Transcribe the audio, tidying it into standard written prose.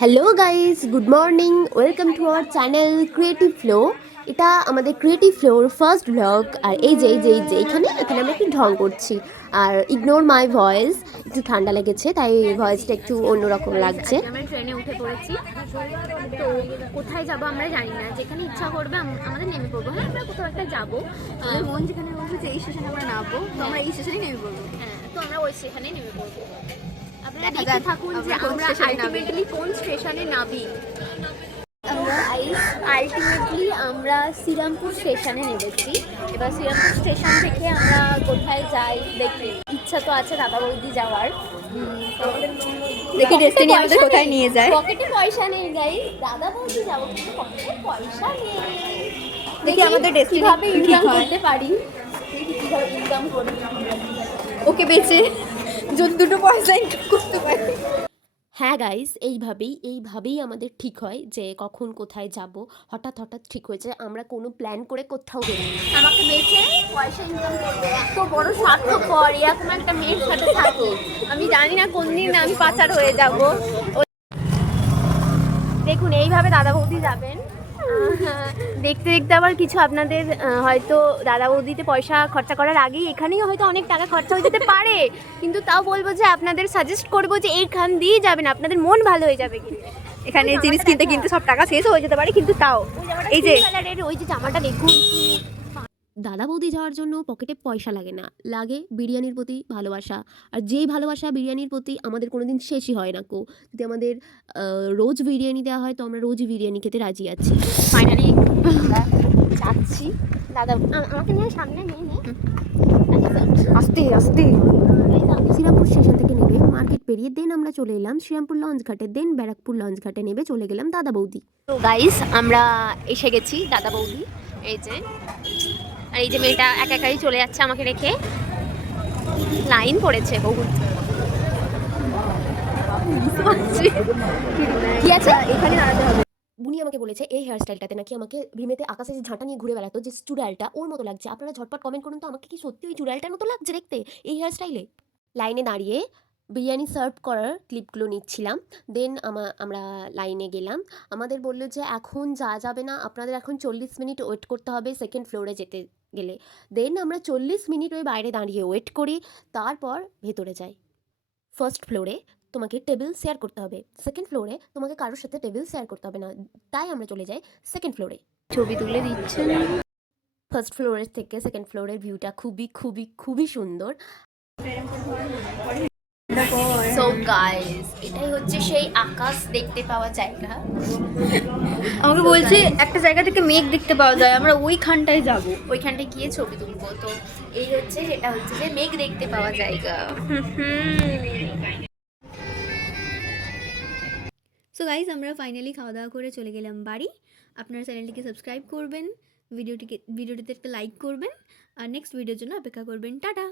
Hello guys, good morning. Welcome to our channel creative flow. এটা আমাদের creative floor first blog. আর এই যে এখানে আমরা একটু ঢং করছি। আর ইগনোর মাই ভয়েস, একটু ঠান্ডা লেগেছে তাই ভয়েসটা একটু অন্যরকম লাগছে। আমরা ট্রেনে উঠে পড়েছি। তো কোথায় যাব আমরা জানি না, যেখানে ইচ্ছা করবে আমাদের নেমে পড়বো। হ্যাঁ, আমরা কোথাও একটা যাবো, আমাদের মন যেখানে বলছে যে এই স্টেশনে আমরা নামবো, তো আমরা এই স্টেশনে নেমে পড়বো। হ্যাঁ, তো আমরা ওই স্টেশনে নেমে পড়বো। আপনারা দেখতে থাকুন যে আমরা আলটিমেটলি কোন স্টেশনে নামি। আলটিমেটলি আমরা শ্রীরামপুর স্টেশনে নেমেছি। এবার শ্রীরামপুর স্টেশন থেকে আমরা কোথায় যাই দেখি, ইচ্ছা তো আছে দাদা বৌদি যাওয়ার। দেখি ডেস্টিনি আমাদের কোথায় নিয়ে যায়। পকেটে পয়সা নেই যাই, দাদা বৌদি যাবো কিন্তু পকেটে পয়সা নেই। দেখি আমাদের ডেস্টিনি কিভাবে ঠিক ইনকাম হয়। করতে পারি, দেখি কিভাবে ইনকাম করি। ওকে বেচে যদি দুটো পয়সা ইনকাম করতে পারি। হ্যাঁ গাইস, এইভাবেই আমাদের ঠিক হয় যে কখন কোথায় যাব। হঠাৎ ঠিক হয়েছে, আমরা কোনো প্ল্যান করে কোথাও বেরোই। আমাকে বেচে পয়সা ইনকাম করবে, এত বড় স্বার্থপর এরকম একটা মেয়ের সাথে থাকি। আমি জানি না কোন দিন আমি পাচার হয়ে যাব। দেখুন এইভাবে দাদা বৌদি যাবেন। দেখতে দেখতে আবার কিছু আপনাদের হয়তো দাদা বৌদিতে পয়সা খরচা করার আগেই এখানেই হয়তো অনেক টাকা খরচা হয়ে যেতে পারে, কিন্তু তাও বলবো যে আপনাদের সাজেস্ট করবো যে এইখান দিয়েই যাবেন, আপনাদের মন ভালো হয়ে যাবে। কিন্তু এখানে জিনিস কিনতে কিনতে সব টাকা শেষ হয়ে যেতে পারে, কিন্তু তাও এই যে ওই যে জামাটা দেখুন। দাদা বৌদি যাওয়ার জন্য পকেটে পয়সা লাগে না, লাগে বিরিয়ানির প্রতি ভালোবাসা। আর যেই ভালোবাসা বিরিয়ানির প্রতি আমাদের কোনো দিন শেষই হয় না কো। যদি আমাদের রোজ বিরিয়ানি দেওয়া হয় তো আমরা রোজই বিরিয়ানি খেতে রাজি আছি। ফাইনালি আমরা যাচ্ছি। দাদা আমাকে নিয়ে সামনে নিয়ে আস্তে আস্তে শ্রীরামপুর স্টেশন থেকে নেবে মার্কেট পেরিয়ে দেন আমরা চলে এলাম শ্রীরামপুর লঞ্চ ঘাটে, দেন ব্যারাকপুর লঞ্চ ঘাটে নেবে চলে গেলাম দাদা বৌদি। তো গাইস আমরা এসে গেছি দাদা বৌদি। এই যে, আর এই যে মেয়েটা একা একাই চলে যাচ্ছে আমাকে রেখে। লাইন পড়েছে বহুত। কি আছে এখানে দাঁড়াতে হবে। বুনি আমাকে বলেছে এই হেয়ার স্টাইলটাতে নাকি আমাকে রিমেতে আকাশে যে ঝাঁটা নিয়ে ঘুরে বেড়াতো, যে চুড়ালটা ওর মতো লাগছে। আপনারা ঝটপট কমেন্ট করুন তো, আমাকে কি সত্যি ওই চুড়ালটার মতো লাগছে দেখতে এই হেয়ার স্টাইলে। লাইনে দাঁড়িয়ে বিরিয়ানি সার্ভ করার ক্লিপগুলো নিচ্ছিলাম। দেন আমরা লাইনে গেলাম। আমাদের বললো যে এখন যাবে না, আপনাদের এখন 40 মিনিট ওয়েট করতে হবে সেকেন্ড ফ্লোরে যেতে গেলে। দেন আমরা 40 মিনিট ওই বাইরে দাঁড়িয়ে ওয়েট করি, তারপর ভেতরে যাই। ফার্স্ট ফ্লোরে তোমাকে টেবিল শেয়ার করতে হবে, সেকেন্ড ফ্লোরে তোমাকে কারোর সাথে টেবিল শেয়ার করতে হবে না, তাই আমরা চলে যাই সেকেন্ড ফ্লোরে। ছবি তুলে দিচ্ছে। ফার্স্ট ফ্লোরের থেকে সেকেন্ড ফ্লোরের ভিউটা খুবই সুন্দর। সো গাইস, এটাই হচ্ছে সেই আকাশ দেখতে পাওয়া জায়গা। আমাকে বলছে একটা জায়গা থেকে মেঘ দেখতে পাওয়া যায়, আমরা ওইখানটায় যাব, ওইখানটায় গিয়ে ছবি তুলবো। তো এই হচ্ছে, সেটা হচ্ছে যে মেঘ দেখতে পাওয়া জায়গা। সো গাইজ আমরা ফাইনালি খাওয়া দাওয়া করে চলে গেলাম বাড়ি। আপনারা চ্যানেলটিকে সাবস্ক্রাইব করবেন, ভিডিওটিতে একটা লাইক করবেন, আর নেক্সট ভিডিওর জন্য অপেক্ষা করবেন। টাটা।